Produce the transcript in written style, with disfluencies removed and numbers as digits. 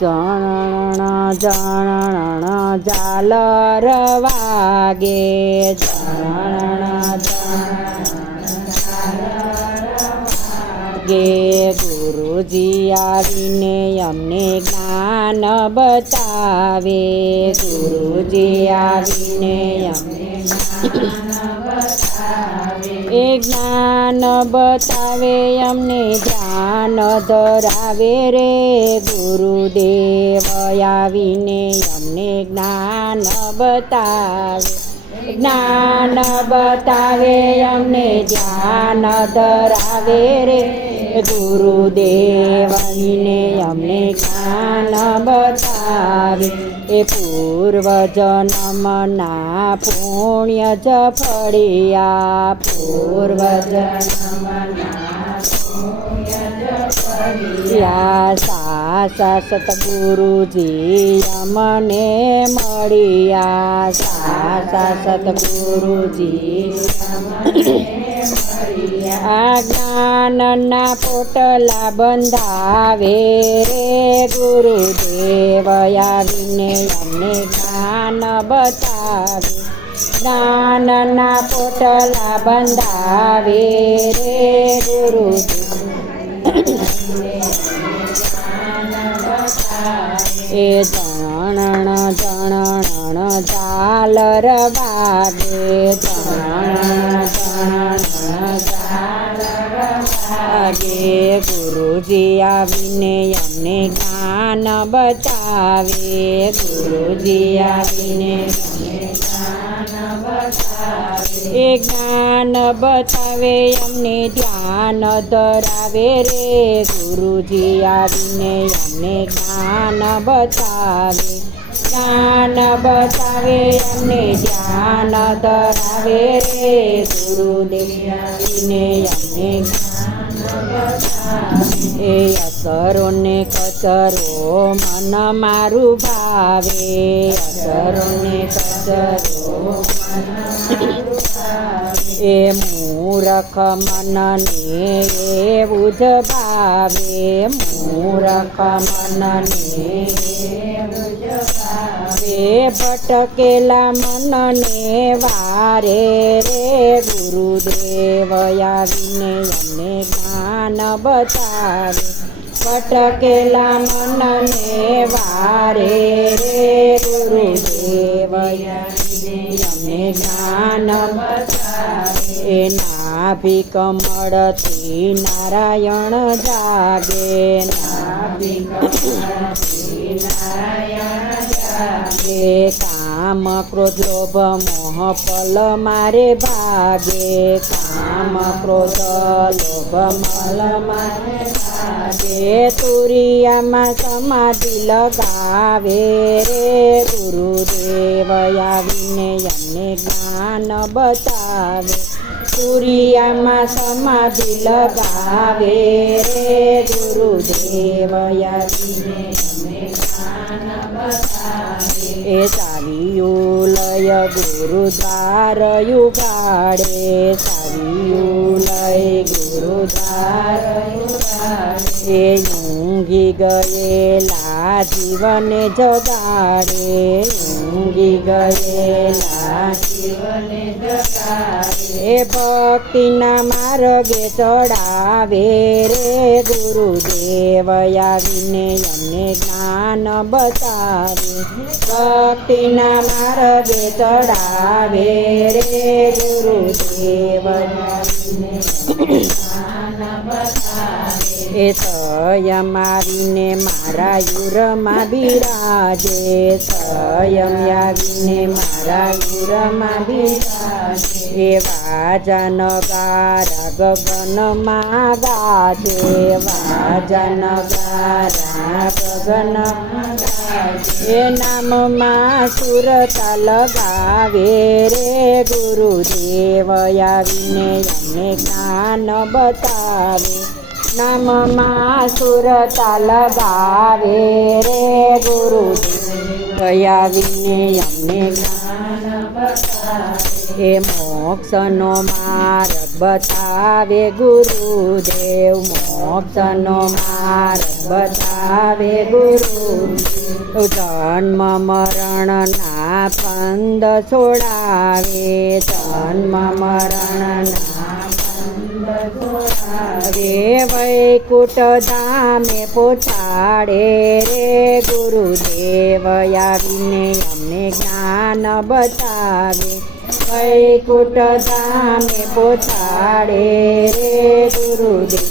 જણણ જણણ ઝાલર વાગે, જણણ વાગે. ગુરુજી આવીને અમને જ્ઞાન બતાવે, ગુરુજી આવીને અમને એ જ્ઞાન બતાવે, અમને ધ્યાન ધરાવે રે. ગુરુદેવ આવીને અમને જ્ઞાન બતાવે, જ્ઞાન બતાવે, અમને ધ્યાન ધરાવે રે. ગુરુદેવ આવીને અમને જ્ઞાન બતાવે, એ પૂર્વજન્મના પુણ્ય જ ફળિયા, પૂર્વજન્મના પુણ્ય જ ફળિયા. સાચા સતગુરુજી અમને મળ્યા, સાચા સતગુરુજી આ જ્ઞાનના પોટલા બંધાવે રે. ગુરુદેવ આવીને અમને જ્ઞાન બતાવે, જ્ઞાનના પોટલા બંધાવે રે. ગુરુદેવ એ જણણ જણણ ઝાલર વાગે, જણણ જણણ ઝાલર વાગે. ગુરુજી આવીને અમને જ્ઞાન બતાવે, ગુરુજી આવીને અમને જ્ઞાન બતાવે, એ જ્ઞાન બતાવે, અમને ધ્યાન ધરાવે રે. ગુરુજી આવીને અમને જ્ઞાન બતાવે, જ્ઞાન બતાવે, અમને ધ્યાન ધરાવે રે. ગુરુદેવ આવીને અમને જ્ઞાન બતાવે, એ અસરોને કચરો મન મારું ભાવે, અસરોને કચરો એ મૂરખ મનને એવું જ ભાવે, મૂરખ મનને એવું જ ભાવે. ભટકેલા મનને વારે રે. ગુરુદેવ આવીને અમને જ્ઞાન બતાવે, ભટકેલા મનને વારે રે. ગુરુદેવ આવીને અમને જ્ઞાન બતાવે, એ નાભી કમળથી નારાયણ જાગે, નાભી કમળથી નારાયણ જાગે. કામ ક્રોધ લોભ મોહ પલ મારે ભાગે, કામ ક્રોધ લોભ મલ મારે ભાગે. તુરિયામાં સમાધિ લગાવે રે. ગુરુદેવ આવીને અમને જ્ઞાન બતાવે, તુરિયામાં સમાધિ લગાવે રે. ગુરુદેવ આવીને અમને જ્ઞાન બતાવે, એ સાવિયું લય ગુરુદ્વાર યુગાડે, સાવિયું લય ગુરુદ્વાર યુગાડે. એ ઊંઘી ગયેલા જીવને જગાડે, ઊંઘી ગયેલા જીવને જગાડે. એ ભક્તિના માર્ગે ચડાવે રે. ગુરુદેવ આવીને અમને જ્ઞાન બતાવે, ભક્તિના માર્ગે ચડાવે રે. ગુરુદેવ આવીને જ્ઞાન બતાવે, એ સંયમ આવીને મારા યુરમાં બિરાજે, સંયમ આવીને મારા યુરમાં બિરાજે. એ વાજા નગારા ગગનમાં ગાજે, વાજા નગારા ગગનમાં ગાજે. એ નામમાં સુરતા લગાવે રે. ગુરુદેવ આવીને અમને જ્ઞાન બતાવે, નામમાં સુરતા લગાવે રે. ગુરુદેવ આવીને અમને જ્ઞાન બતાવે, એ મોક્ષનો માર્ગ બતાવે ગુરુદેવ, મોક્ષનો માર્ગ બતાવે ગુરુદેવ. જન્મ મરણના પંદ છોડાવે, જન્મ મરણના પંદ છોડાવે. વૈકુંઠ ધામે પહોંચાડે રે ગુરુદેવ, આવીને અમને જ્ઞાન બતાવે. વૈકુંઠ ધામે પહોંચાડે રે ગુરુદેવ.